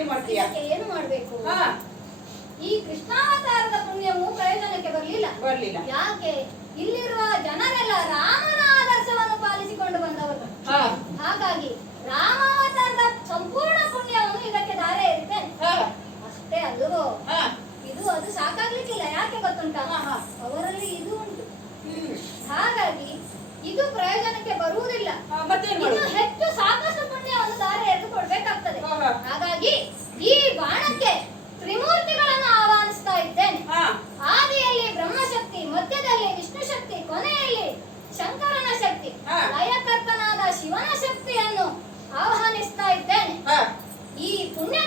ಏನ್ ಮಾಡ್ತೀಯ? ಏನು ಮಾಡ್ಬೇಕು? ಹಾ, ಈ ಕೃಷ್ಣಾವತಾರದ ಪುಣ್ಯವು ಪ್ರಯೋಜನಕ್ಕೆ ಬರಲಿಲ್ಲ. ಯಾಕೆ? ಇಲ್ಲಿರುವ ಜನರೆಲ್ಲ ರಾಮನ ಆದರ್ಶವನ್ನು ಪಾಲಿಸಿಕೊಂಡು ಬಂದವರು. ಹಾಗಾಗಿ ರಾಮಾವತಾರದ ಸಂಪೂರ್ಣ ಪುಣ್ಯವನ್ನು ಇದಕ್ಕೆ ಧಾರೆ ಇರ್ತೇನೆ. ಅಷ್ಟೇ ಅದು ಅದು ಸಾಕಾಗ್ಲಿಕ್ಕಿಲ್ಲ. ಯಾಕೆ ಗೊತ್ತುಂಟಾ? ಅವರಲ್ಲಿ ಇದು ಉಂಟು. ಹಾಗಾಗಿ ಇದು ಪ್ರಯೋಜನಕ್ಕೆ ಬರುವುದಿಲ್ಲ. ಇನ್ನು ಹೆಚ್ಚು ಸಾಕಷ್ಟು ಪುಣ್ಯವನ್ನು ಧಾರೆ ಎರೆದು ಕೊಡ್ಬೇಕಾಗ್ತದೆ. ಹಾಗಾಗಿ ಈ ಬಾಣಕ್ಕೆ ತ್ರಿಮೂರ್ತಿಗಳನ್ನು ಆಹ್ವಾನಿಸ್ತಾ ಇದ್ದೇನೆ. ಆದಿಯಲ್ಲಿ ಬ್ರಹ್ಮಶಕ್ತಿ, ಮಧ್ಯದಲ್ಲಿ ವಿಷ್ಣು ಶಕ್ತಿ, ಕೊನೆಯಲ್ಲಿ ಶಂಕರನ ಶಕ್ತಿ, ಲಯಕರ್ತನಾದ ಶಿವನ ಶಕ್ತಿಯನ್ನು ಆಹ್ವಾನಿಸ್ತಾ ಇದ್ದೇನೆ. ಈ ಪುಣ್ಯ